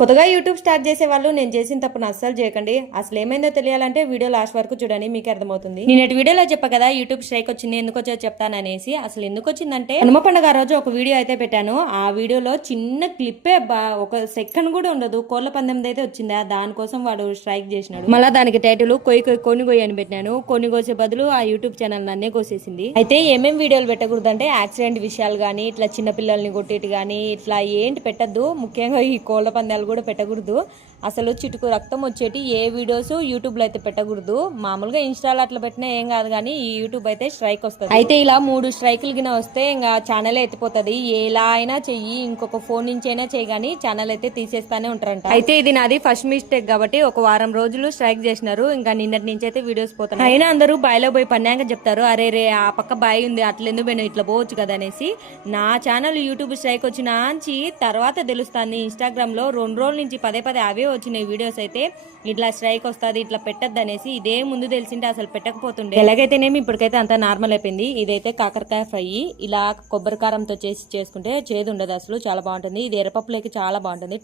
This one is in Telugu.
కొత్తగా యూట్యూబ్ స్టార్ట్ చేసే వాళ్ళు నేను చేసిన తప్పును అస్సలు చేయకండి. అసలు ఏమైందో తెలియాలంటే వీడియో లాస్ట్ వరకు చూడండి, మీకు అర్థమవుతుంది. నేను వీడియోలో చెప్పా కదా యూట్యూబ్ స్ట్రైక్ వచ్చింది, ఎందుకు వచ్చో చెప్తాననేసి. అసలు ఎందుకు వచ్చిందంటే హనుమ పండుగ రోజు ఒక వీడియో అయితే పెట్టాను. ఆ వీడియోలో చిన్న క్లిప్పే ఒక సెకండ్ కూడా ఉండదు, కోళ్ల పందెం అయితే వచ్చిందా, దానికోసం వాడు స్ట్రైక్ చేసినాడు. మళ్ళీ దానికి టైటిల్ కొన్ని కొయ్యి అని పెట్టినాను. కొన్ని కోసే బదులు ఆ యూట్యూబ్ ఛానల్ నన్నే కోసేసింది. అయితే ఏమేం వీడియోలు పెట్టకూడదంటే యాక్సిడెంట్ విషయాలు గానీ, ఇట్లా చిన్న పిల్లల్ని కొట్టేటి గానీ, ఇట్లా ఏంటి పెట్టద్దు. ముఖ్యంగా ఈ కోళ్ల పందాలు కూడా పెట్టకూడదు. అసలు చిటుకు రక్తం వచ్చేటి ఏ వీడియోస్ యూట్యూబ్ లో అయితే పెట్టకూడదు. మామూలుగా ఇన్స్టాలో అట్లా పెట్టినా ఏం కాదు, కానీ ఈ యూట్యూబ్ అయితే స్ట్రైక్ వస్తుంది. అయితే ఇలా 3 స్ట్రైకులు గిన వస్తే ఇంకా ఛానల్ ఎత్తిపోతుంది. ఎలా అయినా చెయ్యి, ఇంకొక ఫోన్ నుంచి అయినా చెయ్యి, కానీ ఛానల్ అయితే తీసేస్తానే ఉంటారంట. అయితే ఇది నాది ఫస్ట్ మిస్టేక్ కాబట్టి ఒక వారం రోజులు స్ట్రైక్ చేసినారు. ఇంకా నిన్నటి నుంచి అయితే వీడియోస్ పోతాయి. అయినా అందరూ బాయిలో పోయి పన్నాక చెప్తారు, అరే రే ఆ పక్క బాయి ఉంది, అట్లెందుకు పోయినా ఇట్లా పోవచ్చు కదా అనేసి. నా ఛానల్ యూట్యూబ్ స్ట్రైక్ వచ్చిన ఆంచి తర్వాత తెలుస్తుంది. ఇన్స్టాగ్రామ్ లో 2 రోజుల నుంచి పదే అవే వచ్చినాయి వీడియోస్ అయితే, ఇట్లా స్ట్రైక్ వస్తుంది ఇట్లా పెట్టద్దు అనేసి. ఇదే ముందు తెలిసింటే అసలు పెట్టకపోతుండే. ఎలాగైతేనేమి ఇప్పటికైతే అంతా నార్మల్ అయిపోయింది. ఇదైతే కాకరకాయ ఫ్రై, ఇలా కొబ్బరి కారంతో చేసుకుంటే చేదు ఉండదు అసలు, చాలా బాగుంటుంది. ఇది ఎర్రపప్పులోకి చాలా బాగుంటుంది.